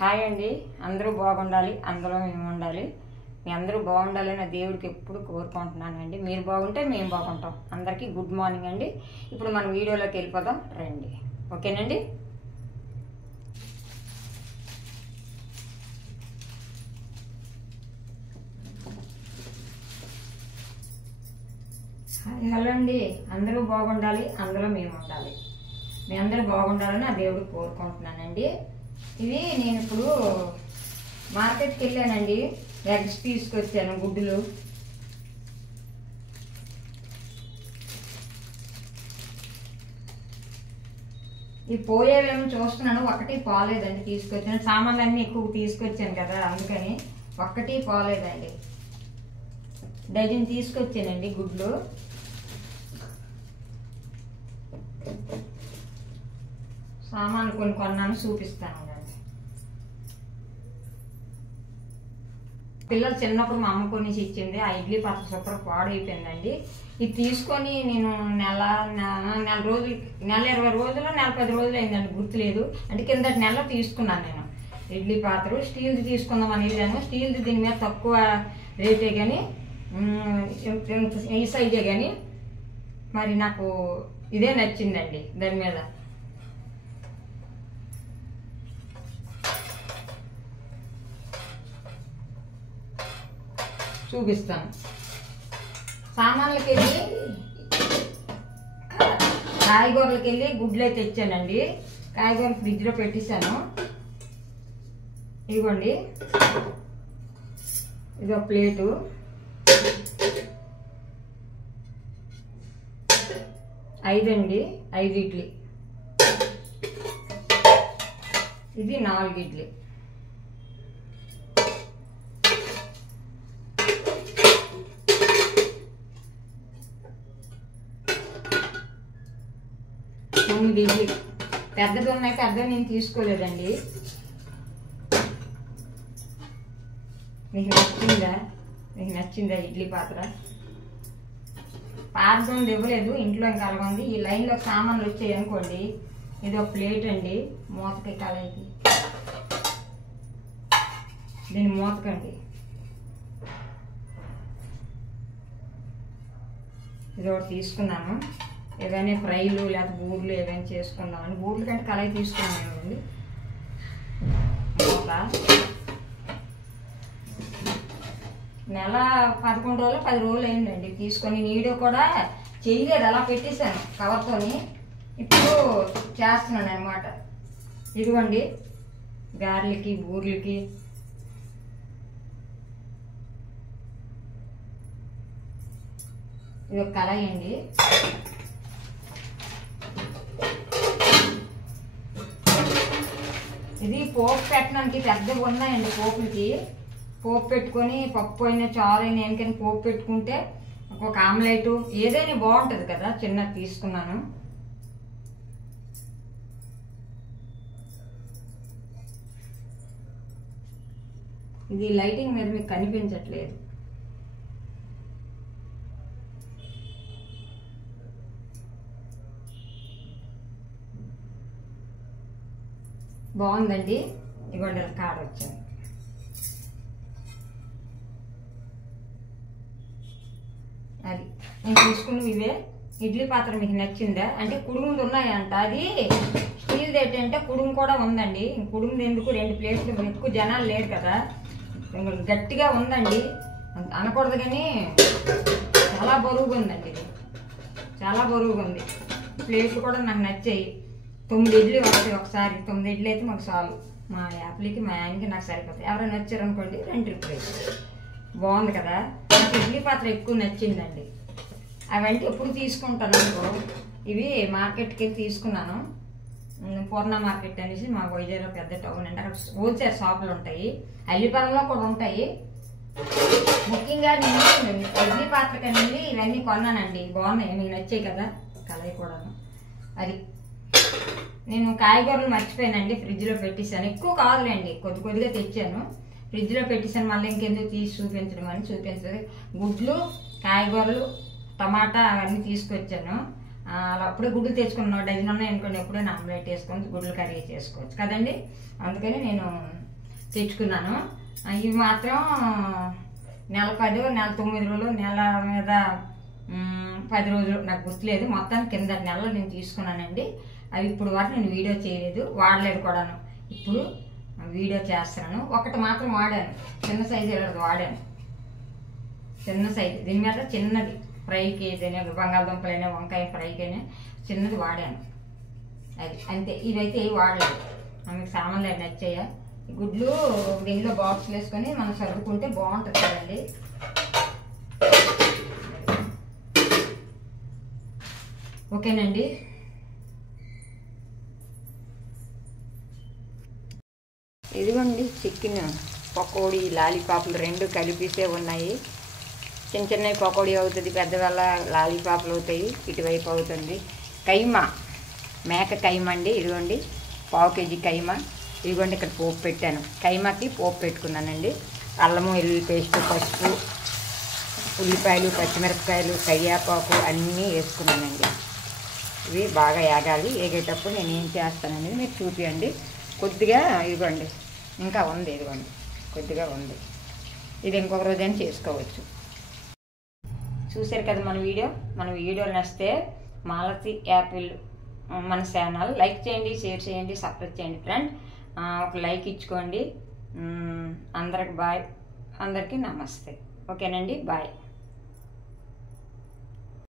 Hi అండి, అందరూ బాగుండాలి, అందులో మేము ఉండాలి. మీ అందరూ బాగుండాలి అని దేవుడికి ఎప్పుడు కోరుకుంటున్నానండి. మీరు బాగుంటే మేము బాగుంటాం. అందరికీ గుడ్ మార్నింగ్ అండి. ఇప్పుడు మనం వీడియోలోకి వెళ్ళిపోదాం రండి. ఓకేనండి. హలో అండి, అందరూ బాగుండాలి, అందులో మేము ఉండాలి. మీ అందరూ బాగుండాలని ఆ దేవుడికి కోరుకుంటున్నానండి. ఇవి నేను ఇప్పుడు మార్కెట్కి వెళ్ళానండి. ఎగ్స్ తీసుకొచ్చాను, గుడ్డులు. ఇవి పోయేవేమో చూస్తున్నాను, ఒక్కటి పోలేదండి. తీసుకొచ్చాను, సామాన్లు అన్నీ ఎక్కువ తీసుకొచ్చాను కదా, అందుకని ఒక్కటి పోలేదండి. డజన్ తీసుకొచ్చానండి గుడ్లు. సామాన్లు కొన్ని కొన్నాను, చూపిస్తాను. పిల్లలు చిన్నప్పుడు మా అమ్మ కొనేసి ఇచ్చింది. ఆ ఇడ్లీ పాత్ర సూపర్ పాడైపోయిందండి. ఇది తీసుకొని నేను నెల 20 రోజులు 10 రోజులు అయిందండి, గుర్తులేదు. అంటే కిందటి నెలలో తీసుకున్నాను నేను ఇడ్లీ పాత్ర. స్టీల్ది తీసుకుందాం అని వెళ్ళాను. స్టీల్ది దీని మీద తక్కువ రేటే కానీ, ఈ సైజే కానీ మరి నాకు ఇదే నచ్చిందండి. దాని మీద చూపిస్తాను. సామాన్లకి వెళ్ళి కాయగూరలకి వెళ్ళి గుడ్లు అయితే తెచ్చానండి. కాయగూరలు ఫ్రిడ్జ్లో పెట్టేశాను. ఇదిగోండి, ఇది ఒక ప్లేటు. ఐదండి, 5 ఇడ్లీ. ఇది 4 ఇడ్లీ. ఇడ్లీ పెద్దది ఉన్నాయి, పెద్దది నేను తీసుకోలేదండి. మీకు నచ్చిందా ఇడ్లీ పాత్ర? పాతది ఇవ్వలేదు, ఇంట్లో ఇంకా అలాగుంది. ఈ లైన్లో సామాన్లు వచ్చాయి అనుకోండి. ఇది ఒక ప్లేట్ అండి, మూతకి కళాయికి. దీని మూతకండి. ఇది ఒకటి తీసుకున్నాను. ఏదైనా ఫ్రైలు లేకపోతే బూర్లు ఏదైనా చేసుకుందామని. బూర్లు కంటే కళాయి తీసుకున్నాను అండి. మూత నెల 11 రోజులు 10 రోజులు అయిందండి తీసుకొని. వీడియో కూడా చేయలేదు, అలా పెట్టేశాను కవర్తోని. ఇప్పుడు చేస్తున్నాను అనమాట. ఇదిగోండి, గారెలకి బూర్లకి ఇది ఒక కళాయి అండి. ఇది పోపు పెట్టడానికి పెద్దగా ఉన్నాయండి. పోపులకి పోపు పెట్టుకొని పప్పు అయినా చారు అయినా ఏనికైనా పోపు పెట్టుకుంటే ఒక ఆమ్లెట్ ఏదైనా బాగుంటుంది కదా. చిన్నది తీసుకున్నాను. ఇది లైటింగ్ మీద మీకు కనిపించట్లేదు. బాగుందండి. ఇవ్వండి, కాడ వచ్చాను. అది నేను తీసుకున్నవి ఇవే. ఇడ్లీ పాత్ర మీకు నచ్చిందా అంటే కుడుములు ఉన్నాయంట. అది స్టీల్ది ఏంటంటే కుడుము కూడా ఉందండి. కుడుముది ఎందుకు, 2 ప్లేట్లు, ఎక్కువ జనాలు లేరు కదా. గట్టిగా ఉందండి, అనకూడదు కానీ చాలా బరువుగా ఉందండి. ఇది చాలా బరువుగా ఉంది. ప్లేట్లు కూడా నాకు నచ్చాయి. 9 ఇడ్లీ వస్తాయి ఒకసారి. 9 ఇడ్లీ అయితే మాకు చాలు. మా యాప్లీకి మా ఆయనకి నాకు సరిపోతాయి. ఎవరైనా వచ్చారనుకోండి 2 రూపాయలు. బాగుంది కదా. నాకు ఇడ్లీ పాత్ర ఎక్కువ నచ్చిందండి. అవంటే ఎప్పుడు తీసుకుంటాను అనుకో. ఇవి మార్కెట్కి వెళ్ళి తీసుకున్నాను. పూర్ణ మార్కెట్ అనేసి మా వైజాగ్లో పెద్ద టౌన్ అండి. అక్కడ హోల్సేల్ షాపులు ఉంటాయి. అల్లిపురంలో కూడా ఉంటాయి. ముఖ్యంగా నేను ఇడ్లీ పాత్ర కనేది ఇవన్నీ కొన్నానండి. బాగున్నాయి, మీకు నచ్చాయి కదా. కళాయి కూడాను. అది నేను కాయగూరలు మర్చిపోయానండి, ఫ్రిడ్జ్లో పెట్టేశాను. ఎక్కువ కాదులేండి, కొద్దిగా తెచ్చాను. ఫ్రిడ్జ్లో పెట్టేశాను. మళ్ళీ ఇంకెందుకు తీసి చూపించడం అని చూపించదు. గుడ్లు, కాయగూరలు, టమాటా అవన్నీ తీసుకొచ్చాను. అలా అప్పుడే గుడ్లు తెచ్చుకున్నాను. డజన్ ఉన్నాయి అనుకోండి, ఎప్పుడైనా ఆమ్లెట్ వేసుకొని గుడ్లు కర్రీ చేసుకోవచ్చు కదండి. అందుకని నేను తెచ్చుకున్నాను. ఇవి మాత్రం నెల 10 నెల 9 రోజులు నెల మీద 10 రోజులు నాకు గుర్తులేదు. మొత్తానికి కింద నెలలో నేను తీసుకున్నానండి. అవి ఇప్పుడు వరకు నేను వీడియో చేయలేదు, వాడలేదు కూడాను. ఇప్పుడు వీడియో చేస్తున్నాను. ఒకటి మాత్రం వాడాను, చిన్న సైజు ఇలాంటిది వాడాను. చిన్న సైజు దీని మీద చిన్నది ఫ్రైకి ఏదైనా బంగాళదుంపలైనా వంకాయ ఫ్రైకైనా చిన్నది వాడాను. అది అంతే. ఇవైతే ఏవి వాడలేదు. మీకు సామాన్లు అవి నచ్చాయా? గుడ్లు దీనిలో బాక్స్లు వేసుకొని మనం సర్దుకుంటే బాగుంటుంది కదండి. ఓకేనండి. ఇదిగోండి చికెన్ పకోడీ లాలీపాప్లు 2 కలిపిసే ఉన్నాయి. చిన్న చిన్నవి పకోడీ అవుతుంది, పెద్దవల్ల లాలీపాప్లు అవుతాయి. ఇటువైపు అవుతుంది కైమా, మేక కైమా అండి. ఇదిగోండి 1/2 కేజీ కైమా. ఇదిగోండి ఇక్కడ పోపు పెట్టాను. కైమాకి పోపు పెట్టుకున్నానండి. అల్లము వెల్లుల్లి పేస్ట్, పసుపు, ఉల్లిపాయలు, పచ్చిమిరపకాయలు, కరివేపాకు అన్నీ వేసుకున్నానండి. ఇవి బాగా ఏగాలి. ఏగేటప్పుడు నేను ఏం చేస్తాననేది మీకు చూపియండి. కొద్దిగా ఇదిగోండి ఇంకా ఉంది, ఇదిగోండి కొద్దిగా ఉంది. ఇది ఇంకొక రోజైనా చేసుకోవచ్చు. చూశారు కదా మన వీడియోలు నచ్చితే మాలతి యాపిల్ మన ఛానల్ లైక్ చేయండి, షేర్ చేయండి, సబ్స్క్రైబ్ చేయండి ఫ్రెండ్. ఒక లైక్ ఇచ్చుకోండి. అందరికి బాయ్, అందరికీ నమస్తే. ఓకేనండి, బాయ్.